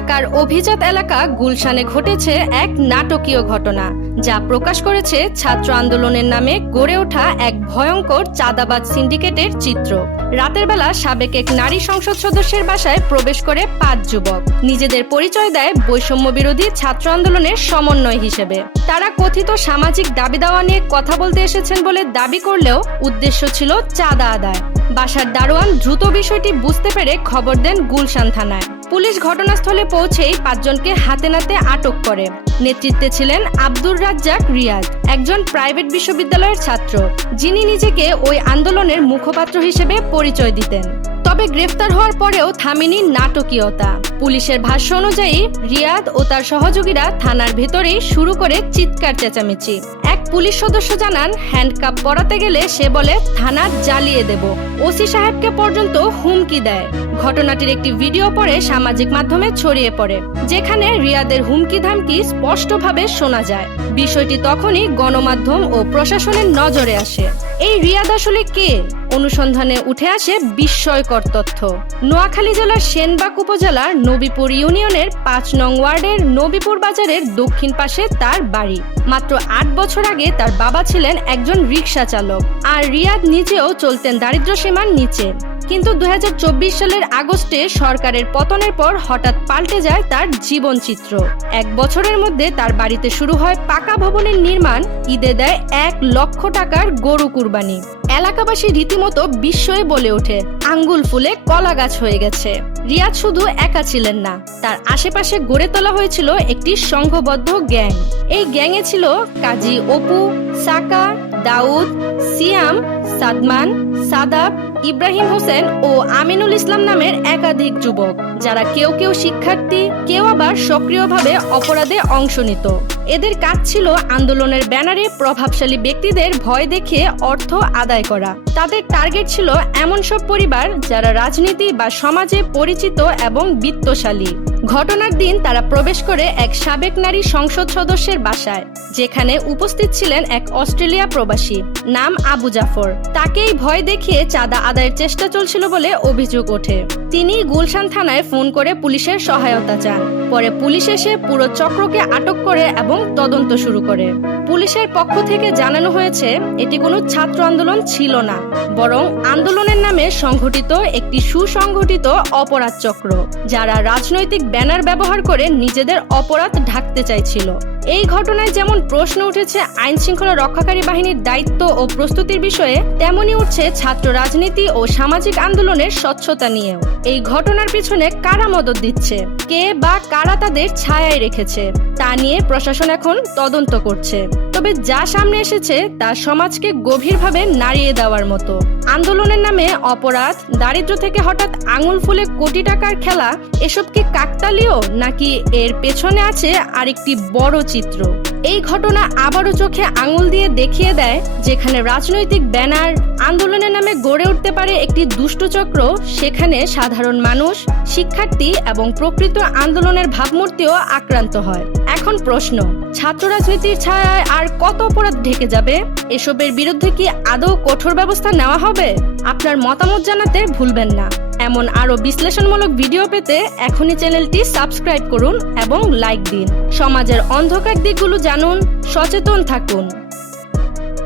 ঢাকার অভিজাত এলাকা গুলশানে ঘটেছে এক নাটকীয় ঘটনা, যা প্রকাশ করেছে ছাত্র আন্দোলনের নামে গড়ে ওঠা এক ভয়ঙ্কর চাঁদাবাজ সিন্ডিকেটের চিত্র। রাতের বেলা সাবেক এক নারী সংসদ সদস্যের বাসায় প্রবেশ করে 5 যুবক নিজেদের পরিচয় দেয় বৈষম্য বিরোধী ছাত্র আন্দোলনের সমন্বয় হিসেবে। তারা কথিত সামাজিক দাবি দাওয়া নিয়ে কথা বলতে এসেছেন বলে দাবি করলেও উদ্দেশ্য ছিল চাঁদা আদায়। বাসার দারোয়ান দ্রুত বিষয়টি বুঝতে পেরে খবর দেন গুলশান থানায়। পুলিশ ঘটনাস্থলে পৌঁছেই 5 জনকে হাতে নাতে আটক করে। নেতৃত্বে ছিলেন আব্দুর রাজ্জাক রিয়াদ, একজন প্রাইভেট বিশ্ববিদ্যালয়ের ছাত্র, যিনি নিজেকে ওই আন্দোলনের মুখপাত্র হিসেবে পরিচয় দিতেন। তবে গ্রেফতার হওয়ার পরেও থামেনি নাটকীয়তা। পুলিশের ভাষ্য অনুযায়ী রিয়াদ ও তার সহযোগীরা থানার ভেতরেই শুরু করে চিৎকার চেঁচামেচি। এক পুলিশ সদস্য জানান, হ্যান্ডকাপ পরাতে গেলে সে বলে থানা জ্বালিয়ে দেব, ওসি সাহেবকে পর্যন্ত হুমকি দেয়। ঘটনাটির একটি ভিডিও পরে সামাজিক মাধ্যমে ছড়িয়ে পড়ে, যেখানে রিয়াদের হুমকি ধামকি স্পষ্টভাবে শোনা যায়। বিষয়টি তখনই গণমাধ্যম ও প্রশাসনের নজরে আসে। এই রিয়াদ আসলে কে? অনুসন্ধানে উঠে আসে বিস্ময়কর তথ্য। নোয়াখালী জেলার সেনবাগ উপজেলার নবীপুর ইউনিয়নের 5 নং ওয়ার্ডের নবীপুর বাজারের দক্ষিণ পাশে তার বাড়ি। মাত্র 8 বছর আগে তার বাবা ছিলেন একজন রিকশা চালক, আর রিয়াদ নিজেও চলতেন দারিদ্র্য সীমার নিচে। কিন্তু 2024 সালের আগস্টে সরকারের পতনের পর হঠাৎ পাল্টে যায় তার জীবনচিত্র। 1 বছরের মধ্যে তার বাড়িতে শুরু হয় পাকা ভবনের নির্মাণ, ঈদে দেয় 1 লক্ষ টাকার গরু কুরবানি। এলাকাবাসী রীতিমতো বিস্ময়ে বলে ওঠে, আঙ্গুল ফুলে কলা গাছ হয়ে গেছে। রিয়াদ শুধু একা ছিলেন না, তার আশেপাশে গড়ে তোলা হয়েছিল একটি সংঘবদ্ধ গ্যাং। এই গ্যাংয়ে ছিল কাজী অপু, সাকা, দাউদ, সিয়াম, সাদমান, সাদাব, ইব্রাহিম হোসেন ও আমিনুল ইসলাম নামের একাধিক যুবক, যারা কেউ কেউ শিক্ষার্থী, কেউ আবার সক্রিয়ভাবে অপরাধে অংশ নিত। এদের কাজ ছিল আন্দোলনের ব্যানারে প্রভাবশালী ব্যক্তিদের ভয় দেখিয়ে অর্থ আদায় করা। তাদের টার্গেট ছিল এমন সব পরিবার যারা রাজনীতি বা সমাজে পরিচিত এবং বিত্তশালী। ঘটনার দিন তারা প্রবেশ করে এক সাবেক নারী সংসদ সদস্যের বাসায়, যেখানে উপস্থিত ছিলেন এক অস্ট্রেলিয়া প্রবাসী, নাম আবু জাফর। তাকেই ভয় দেখিয়ে চাঁদা আদায়ের চেষ্টা চলছিল বলে অভিযোগ ওঠে। তিনি গুলশান থানায় ফোন করে পুলিশের সহায়তা চান। পরে পুলিশ এসে পুরো চক্রকে আটক করে এবং তদন্ত শুরু করে। পুলিশের পক্ষ থেকে জানানো হয়েছে, এটি কোনো ছাত্র আন্দোলন ছিল না, বরং আন্দোলনের নামে সংগঠিত একটি সুসংগঠিত অপরাধ চক্র, যারা রাজনৈতিক ব্যানার ব্যবহার করে নিজেদের অপরাধ ঢাকতে চাইছিল। এই ঘটনায় যেমন প্রশ্ন উঠেছে আইন শৃঙ্খলা রক্ষাকারী বাহিনীর দায়িত্ব ও প্রস্তুতির বিষয়ে, তেমনই উঠছে ছাত্র রাজনীতি ও সামাজিক আন্দোলনের স্বচ্ছতা নিয়েও। এই ঘটনার পিছনে কারা মদদ দিচ্ছে, কে বা কারা তাদের ছায়ায় রেখেছে, তা নিয়ে প্রশাসন এখন তদন্ত করছে। তবে যা সামনে এসেছে তা সমাজকে গভীরভাবে নাড়িয়ে দেওয়ার মতো। আন্দোলনের নামে অপরাধ, দারিদ্র্য থেকে হঠাৎ আঙুল ফুলে কোটি টাকার খেলা, এসব কি কাকতালীয়, নাকি এর পেছনে আছে আরেকটি বড় চিত্র? এই ঘটনা আবারও চোখে আঙুল দিয়ে দেখিয়ে দেয়, যেখানে রাজনৈতিক ব্যানার আন্দোলনের নামে গড়ে উঠতে পারে একটি দুষ্ট চক্র, সেখানে সাধারণ মানুষ, শিক্ষার্থী এবং প্রকৃত আন্দোলনের ভাবমূর্তিও আক্রান্ত হয়। এখন প্রশ্ন, ছাত্র রাজনীতির ছায়ায় আর কত অপরাধ ঢেকে যাবে? এসবের বিরুদ্ধে কি আদৌ কঠোর ব্যবস্থা নেওয়া হবে? আপনার মতামত জানাতে ভুলবেন না। এমন আরো বিশ্লেষণমূলক ভিডিও পেতে এখনই চ্যানেলটি সাবস্ক্রাইব করুন এবং লাইক দিন। সমাজের অন্ধকার দিকগুলো জানুন, সচেতন থাকুন।